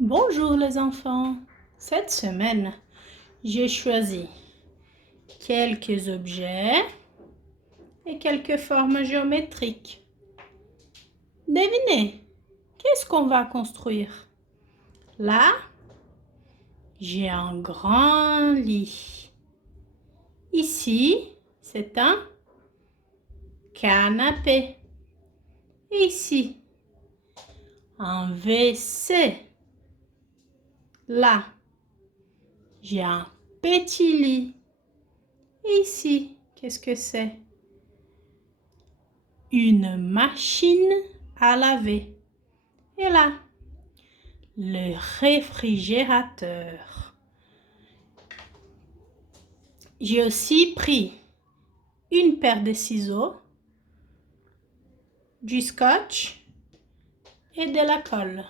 Bonjour les enfants. Cette semaine, j'ai choisi quelques objets et quelques formes géométriques. Devinez, qu'est-ce qu'on va construire? Là, j'ai un grand lit. Ici, c'est un canapé. Et ici, un WC. Là, j'ai un petit lit. Et ici, qu'est-ce que c'est? Une machine à laver. Et là, le réfrigérateur. J'ai aussi pris une paire de ciseaux, du scotch et de la colle.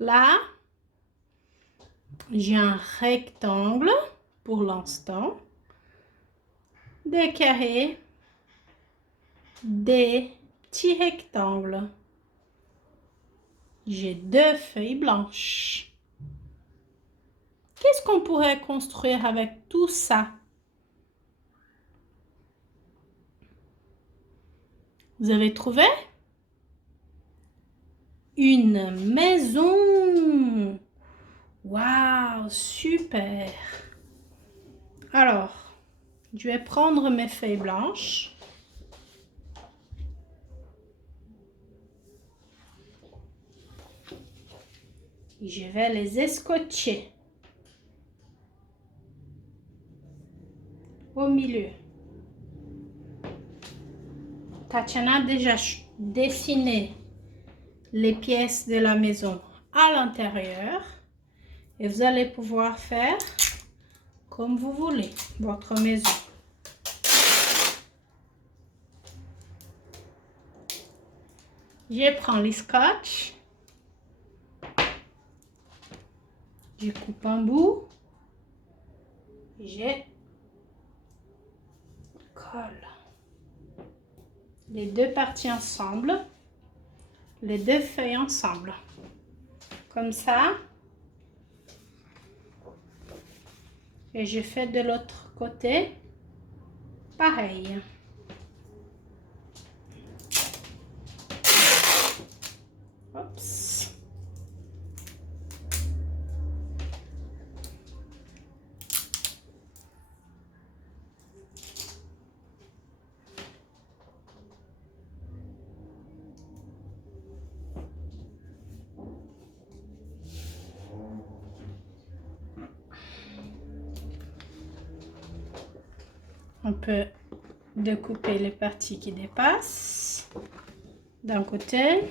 Là, j'ai un rectangle pour l'instant, des carrés, des petits rectangles. J'ai 2 feuilles blanches. Qu'est-ce qu'on pourrait construire avec tout ça? Vous avez trouvé? Une maison. Waouh, super. Alors, je vais prendre mes feuilles blanches. Je vais les escotcher au milieu. Tatiana a déjà dessiné les pièces de la maison à l'intérieur et vous allez pouvoir faire comme vous voulez votre maison. Je prends les scotch, je coupe un bout, je colle les 2 parties ensemble, les 2 feuilles ensemble, comme ça. Et je fais de l'autre côté pareil. Oups. On peut découper les parties qui dépassent d'un côté,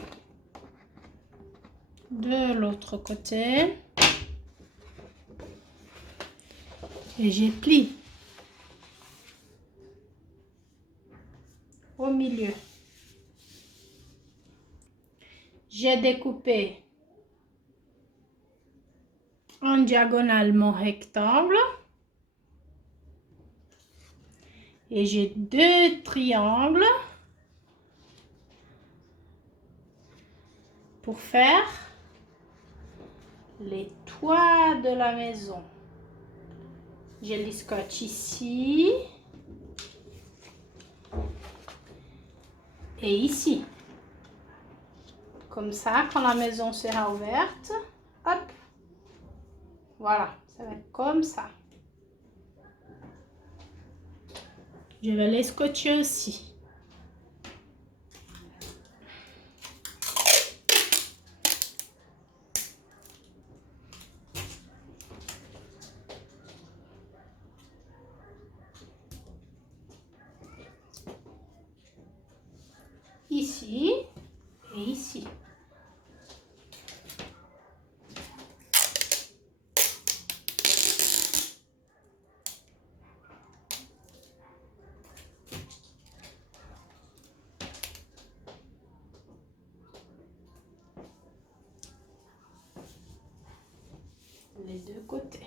de l'autre côté. Et je plie au milieu. J'ai découpé en diagonale mon rectangle. Et j'ai 2 triangles pour faire les toits de la maison. J'ai le scotch ici et ici. Comme ça, quand la maison sera ouverte, hop, voilà, ça va être comme ça. Je vais les scotcher aussi. Ici et ici. Les 2 côtés.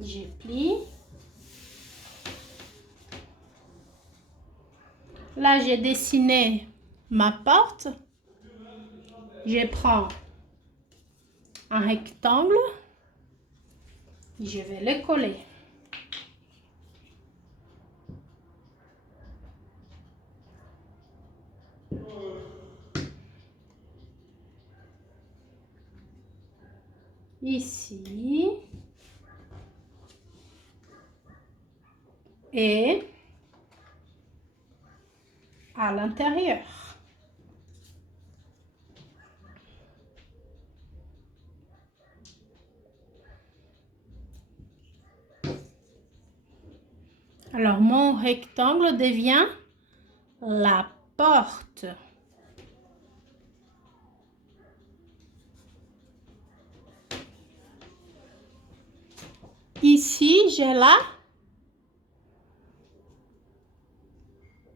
Je plie. Là, j'ai dessiné ma porte. Je prends un rectangle. Je vais le coller. Ici. Et à l'intérieur. Alors, mon rectangle devient la porte. Ici, j'ai la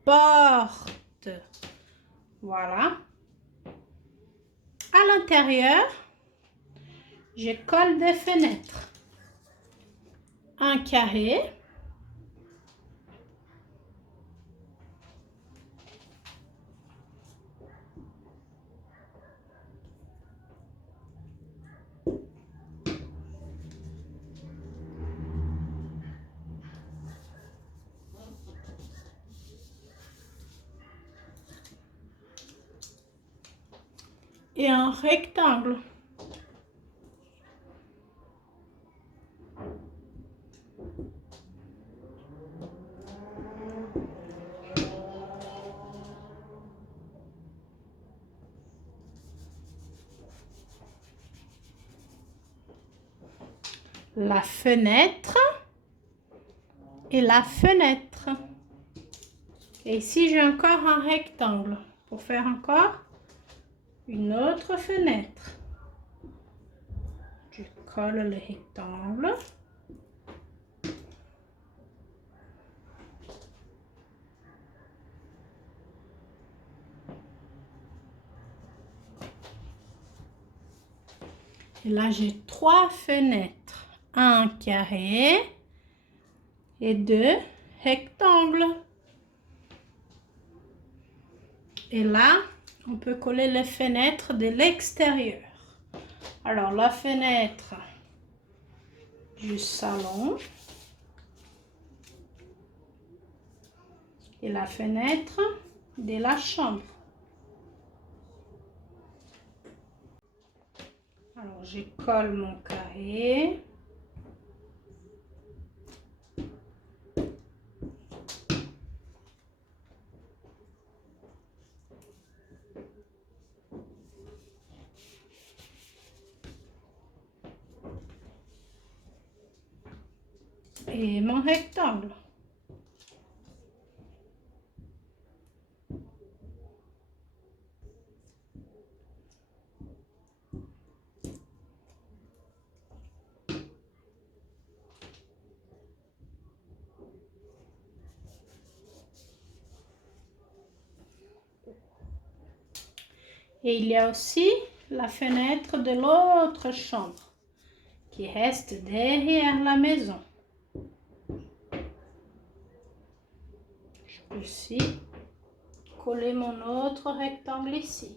porte. Voilà. À l'intérieur, je colle des fenêtres. Un carré. Et un rectangle. La fenêtre et la fenêtre. Et ici, j'ai encore un rectangle pour faire encore une autre fenêtre. Je colle le rectangle. Et là, j'ai 3 fenêtres. Un carré et 2 rectangles. Et là, on peut coller les fenêtres de l'extérieur. Alors, la fenêtre du salon et la fenêtre de la chambre. Alors, je colle mon carré. Et mon rectangle. Et il y a aussi la fenêtre de l'autre chambre qui reste derrière la maison. Je peux aussi coller mon autre rectangle ici.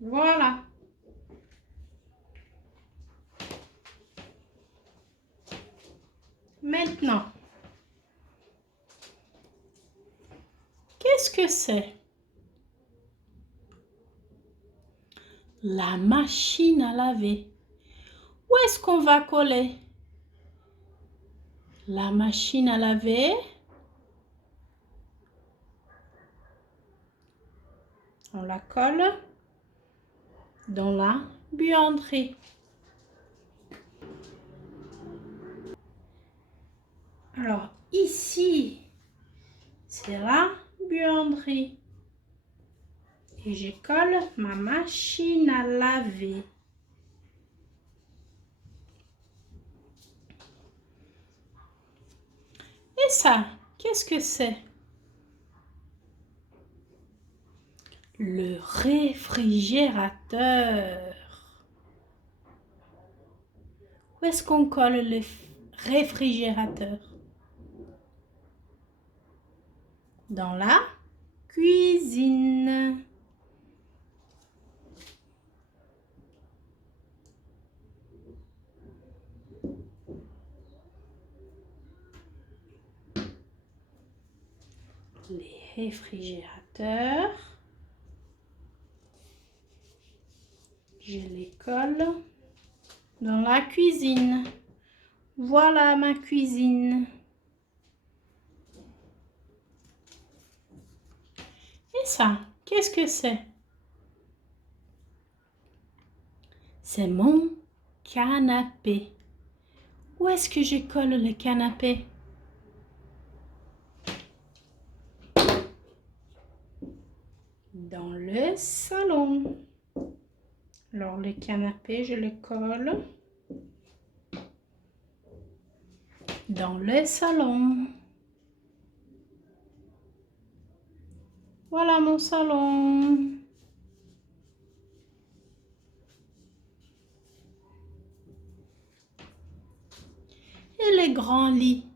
Voilà. Maintenant, qu'est-ce que c'est? La machine à laver. Où est-ce qu'on va coller? La machine à laver. On la colle dans la buanderie. Alors, ici, c'est la buanderie. Et je colle ma machine à laver. Et ça, qu'est-ce que c'est? Le réfrigérateur. Où est-ce qu'on colle le réfrigérateur? Dans la cuisine. Les réfrigérateurs. Je les colle dans la cuisine. Voilà ma cuisine. Et ça, qu'est-ce que c'est? C'est mon canapé. Où est-ce que je colle le canapé? Dans le salon. Alors, le canapé, je le colle dans le salon. Voilà mon salon. Et le grand lit,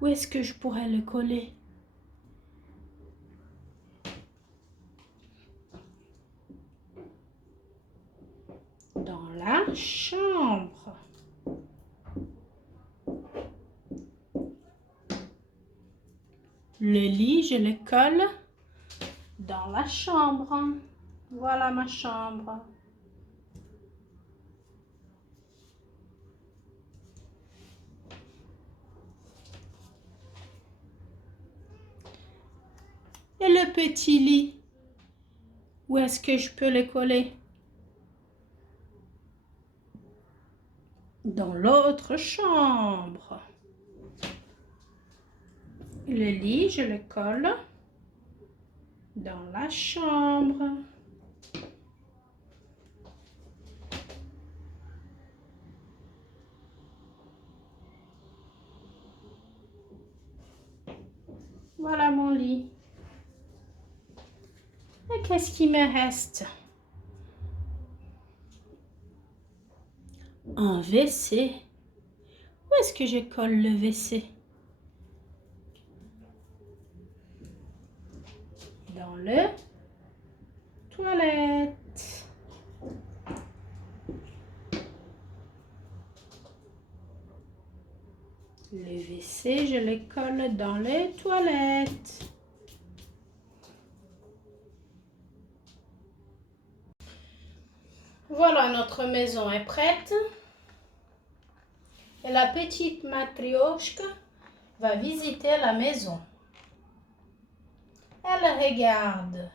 où est-ce que je pourrais le coller? Dans la chambre. Le lit, je le colle dans la chambre. Voilà ma chambre. Et le petit lit, où est-ce que je peux le coller? Dans l'autre chambre. Le lit, je le colle dans la chambre. Voilà mon lit. Et qu'est-ce qui me reste? Un WC. Où est-ce que je colle le WC? Dans le toilette. Le WC, je le colle dans les toilettes. Voilà, notre maison est prête. Et la petite matrioshka va visiter la maison. Elle regarde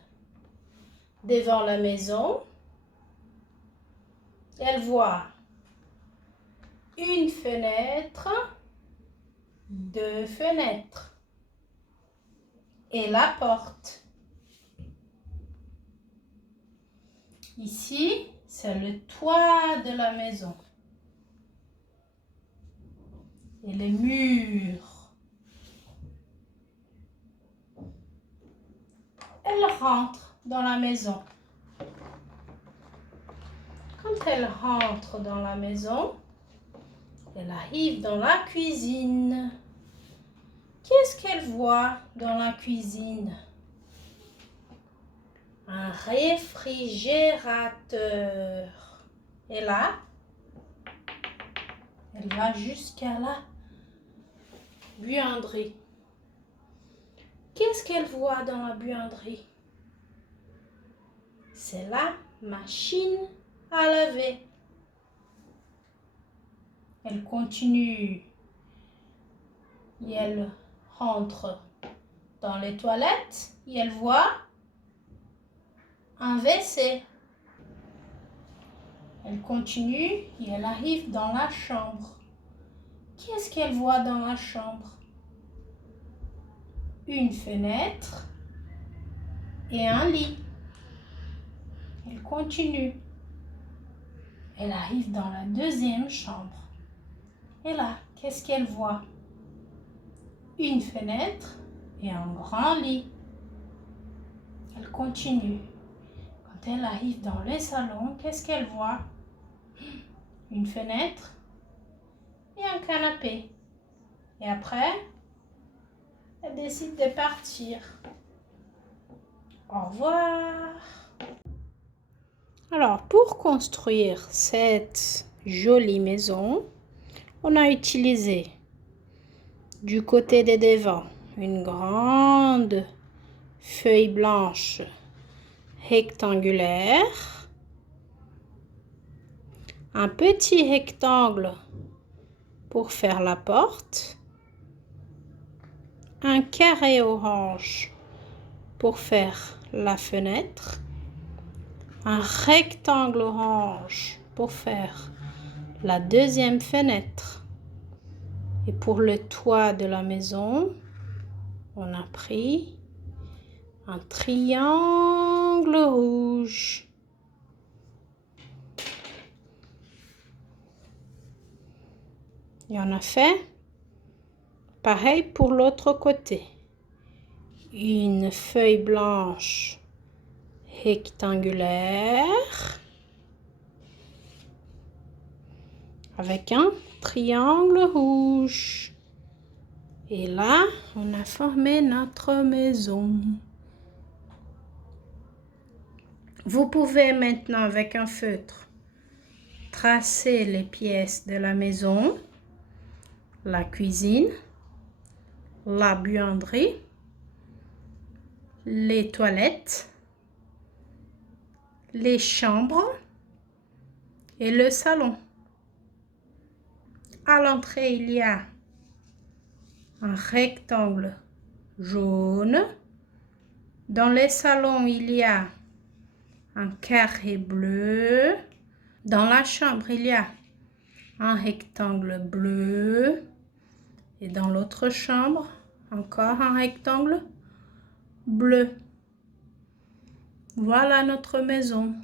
devant la maison. Elle voit une fenêtre, deux fenêtres et la porte. Ici, c'est le toit de la maison. Et les murs. Elle rentre dans la maison. Quand elle rentre dans la maison, elle arrive dans la cuisine. Qu'est-ce qu'elle voit dans la cuisine? Un réfrigérateur. Et là, elle va jusqu'à la buanderie. Qu'est-ce qu'elle voit dans la buanderie? C'est la machine à laver. Elle continue et elle rentre dans les toilettes et elle voit un WC. Elle continue et elle arrive dans la chambre. Qu'est-ce qu'elle voit dans la chambre? Une fenêtre et un lit. Elle continue. Elle arrive dans la deuxième chambre. Et là, qu'est-ce qu'elle voit? Une fenêtre et un grand lit. Elle continue. Quand elle arrive dans le salon, qu'est-ce qu'elle voit? Une fenêtre et un canapé. Et après, elle décide de partir. Au revoir. Alors, pour construire cette jolie maison, on a utilisé du côté des devants une grande feuille blanche rectangulaire, un petit rectangle pour faire la porte, un carré orange pour faire la fenêtre, un rectangle orange pour faire la deuxième fenêtre. Et pour le toit de la maison, on a pris un triangle rouge. Et on a fait pareil pour l'autre côté. Une feuille blanche rectangulaire avec un triangle rouge. Et là, on a formé notre maison. Vous pouvez maintenant, avec un feutre, tracer les pièces de la maison, la cuisine, la buanderie, les toilettes, les chambres et le salon. À l'entrée, il y a un rectangle jaune. Dans les salons, il y a un carré bleu. Dans la chambre, il y a un rectangle bleu. Et dans l'autre chambre, encore un rectangle bleu. Voilà notre maison.